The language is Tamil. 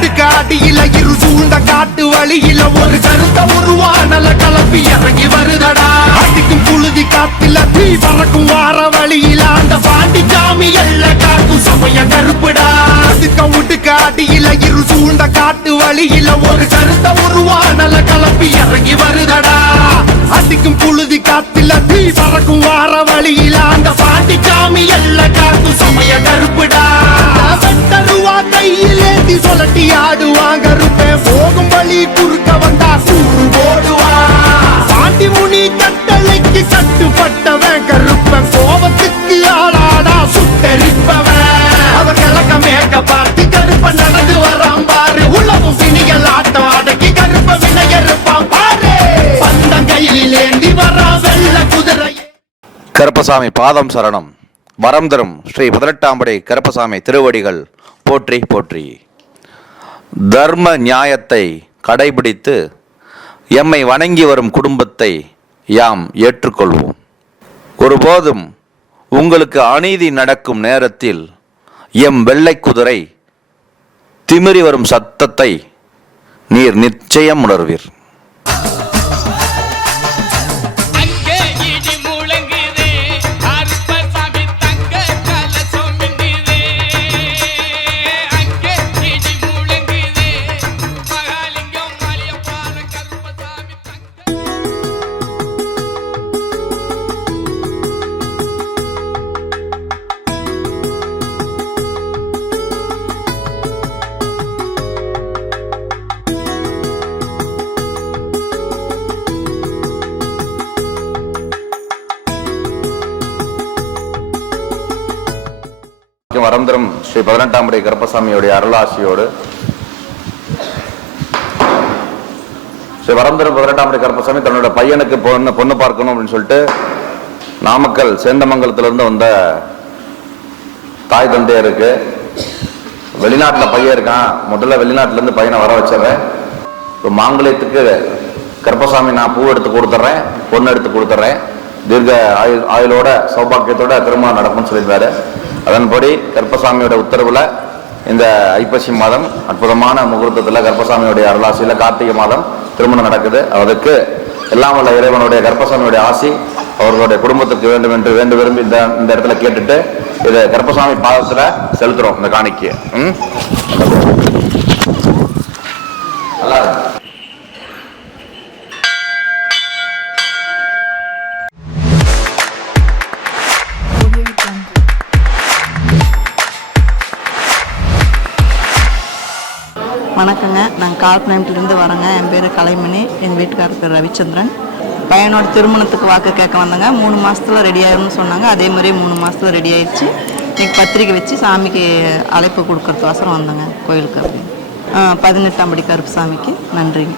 உடுக்க அடியில இரு சூழ்ந்த காட்டு வழியில ஒரு கருத்த உருவானல கலப்பி இறங்கி வருதடா. அடிக்கும் புழுதி காத்துல தீ பறக்கும் வார வழியில அந்த பாண்டி சாமி எல்ல காக்கும் சமய கருப்புடா. அதுக்க உடுக்க அடியில இரு சூழ்ந்த காட்டு வழியில ஒரு கருத்த உருவானல கலப்பி இறங்கி வருதடா. அடிக்கும் புழுதி சொல்லட்டி ஆடுவாங்க இருப்பேன் போகும் வழி குறுக்க வந்தா கூறு போடுவா. பாண்டி முனி கட்டளைக்கு கட்டுப்பட்டவன் கருப்பன் கோபத்துக்கு ஆளாடா சுட்டரிப்பவன். அவன் கிழக்க மேற்க பார்த்து கருப்ப நடந்து வரான் பாரு. உலகம் பிணிகள் ஆட்டம் அடக்கி கருப்ப வினையறுப்பான் பாரு. பந்தம் கையில் ஏந்தி வரா வெள்ள குதிரை. கருப்பசாமி பாதம் சரணம். வரம் தரும் ஸ்ரீ பதினெட்டாம்படை கருப்பசாமி திருவடிகள். போற்றி போற்றி. தர்ம நியாயத்தை கடைபிடித்து எம்மை வணங்கி வரும் குடும்பத்தை யாம் ஏற்றுக்கொள்வோம். ஒருபோதும் உங்களுக்கு அநீதி நடக்கும் நேரத்தில் எம் வெள்ளை குதிரை திமிரி வரும் சத்தத்தை நீர் நிச்சயம் உணர்வீர். வரம் தரும் ஸ்ரீ பதினெட்டாம் படி கருப்பசாமியுடைய அருளாசியோடு. ஸ்ரீ வரம் தரும் பதினெட்டாம் படி கருப்பசாமி தன்னோட பையனுக்கு பொண்ணு பொண்ணு பார்க்கணும் அப்படின்னு சொல்லிட்டு நாமக்கல் சேந்தமங்கலத்திலிருந்து வந்த தாய் தந்தையருக்கு வெளிநாட்டில் பையன் இருக்கான். முதல்ல வெளிநாட்டிலேருந்து பையனை வர வச்சிடுறேன். இப்போ மாங்கலியத்துக்கு கருப்பசாமி நான் பூ எடுத்து கொடுத்துட்றேன் பொண்ணு எடுத்து கொடுத்துட்றேன். தீர்க்க ஆயுள் ஆயுளோட சௌபாக்கியத்தோட திருமணம் நடக்கும்னு சொல்லியிருந்தாரு. அதன்படி கர்ப்பசாமியோட உத்தரவில் இந்த ஐப்பசி மாதம் அற்புதமான முகூர்த்தத்தில் கர்ப்பசாமியுடைய அருளாசியில் கார்த்திகை மாதம் திருமணம் நடக்குது. அதற்கு எல்லாம் உள்ள இறைவனுடைய கர்ப்பசாமியுடைய ஆசி அவர்களுடைய குடும்பத்துக்கு வேண்டும் என்று வேண்டு விரும்பி இந்த இந்த இடத்துல கேட்டுட்டு இதை கர்ப்பசாமி பாதத்தில் செலுத்துறோம் இந்த காணிக்கையை. ம்? வணக்கங்க. நாங்கள் கால்பனம்லேருந்து வரோங்க. என் பேர் கலைமணி. எங்கள் வீட்டுக்காரர் பேர் ரவிச்சந்திரன். பையனோட திருமணத்துக்கு வாக்கு கேட்க வந்தேங்க. மூணு மாதத்துல ரெடி ஆயிரும்னு சொன்னாங்க. அதே மாதிரி மூணு மாதத்துல ரெடி ஆயிடுச்சு இன்றைக்கி பத்திரிக்கை வச்சு சாமிக்கு அழைப்பு கொடுக்கறதுக்கோசரம் வந்தேங்க கோயிலுக்கு அப்படி பதினெட்டாம் படி கருப்பு சாமிக்கு. நன்றிங்க.